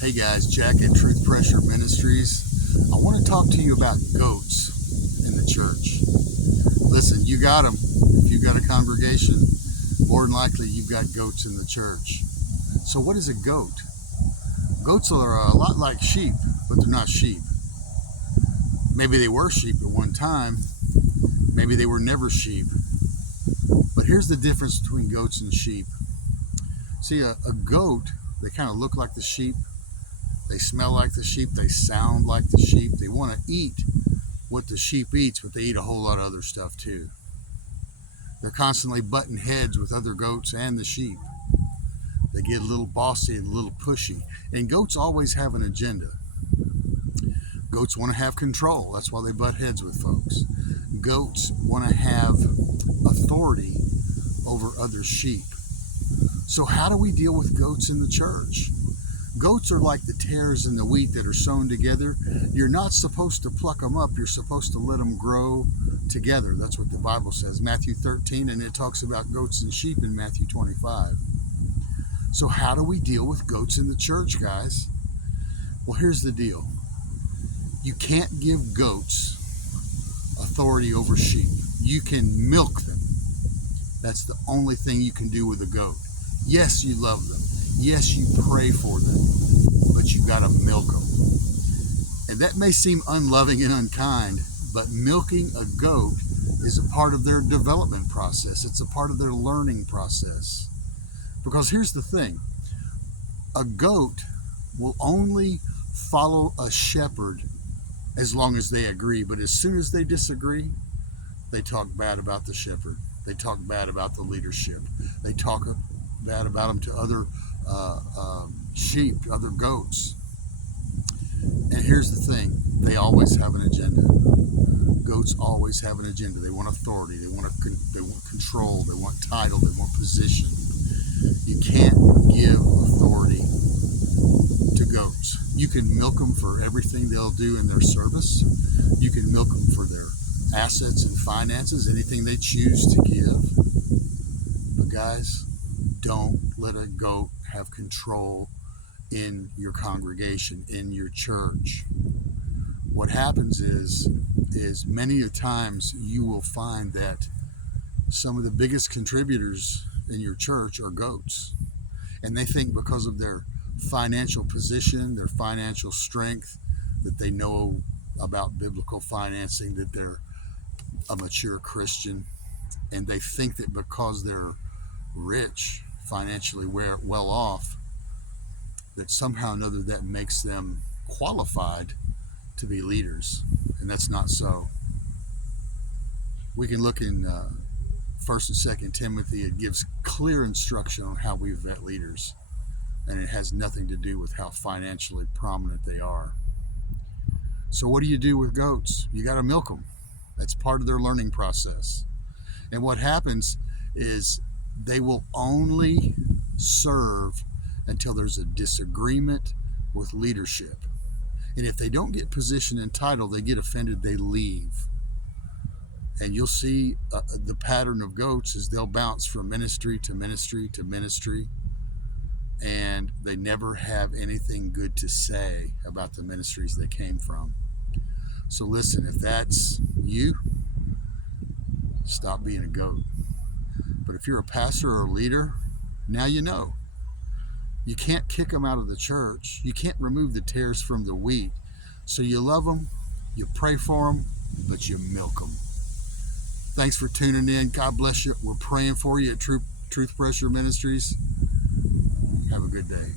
Hey guys, Jack at Truth Pressure Ministries. I want to talk to you about goats in the church. Listen, you got them. If you've got a congregation, more than likely you've got goats in the church. So what is a goat? Goats are a lot like sheep, but they're not sheep. Maybe they were sheep at one time. Maybe they were never sheep. But here's the difference between goats and sheep. See, a goat, they kind of look like the sheep. They smell like the sheep. They sound like the sheep. They want to eat what the sheep eats, but they eat a whole lot of other stuff too. They're constantly butting heads with other goats and the sheep. They get a little bossy and a little pushy. And goats always have an agenda. Goats want to have control. That's why they butt heads with folks. Goats want to have authority over other sheep. So how do we deal with goats in the church? Goats are like the tares in the wheat that are sown together. You're not supposed to pluck them up. You're supposed to let them grow together. That's what the Bible says, Matthew 13, and it talks about goats and sheep in Matthew 25. So how do we deal with goats in the church, guys? Well, here's the deal. You can't give goats authority over sheep. You can milk them. That's the only thing you can do with a goat. Yes, you love them. Yes, you pray for them, but you got to milk them. And that may seem unloving and unkind, but milking a goat is a part of their development process. It's a part of their learning process. Because here's the thing. A goat will only follow a shepherd as long as they agree. But as soon as they disagree, they talk bad about the shepherd. They talk bad about the leadership. They talk bad about them to other sheep, other goats. And here's the thing, they always have an agenda. Goats always have an agenda. They want authority, they want control, they want title, they want position. You can't give authority to goats. You can milk them for everything they'll do in their service. You can milk them for their assets and finances, anything they choose to give. But guys, don't let a goat have control in your congregation, in your church. What happens is many a times you will find that some of the biggest contributors in your church are goats. And they think because of their financial position, their financial strength, that they know about biblical financing, that they're a mature Christian. And they think that because they're rich, financially well off, that somehow or another that makes them qualified to be leaders. And that's not so. We can look in 1st and 2nd Timothy. It gives clear instruction on how we vet leaders, and it has nothing to do with how financially prominent they are. So what do you do with goats? You got to milk them. That's part of their learning process. And what happens is they will only serve until there's a disagreement with leadership. And if they don't get position and title, they get offended, they leave. And you'll see the pattern of goats is they'll bounce from ministry to ministry to ministry, and they never have anything good to say about the ministries they came from. So listen, if that's you, stop being a goat. But if you're a pastor or a leader, now you know. You can't kick them out of the church. You can't remove the tares from the wheat. So you love them, you pray for them, but you milk them. Thanks for tuning in. God bless you. We're praying for you at Truth Pressure Ministries. Have a good day.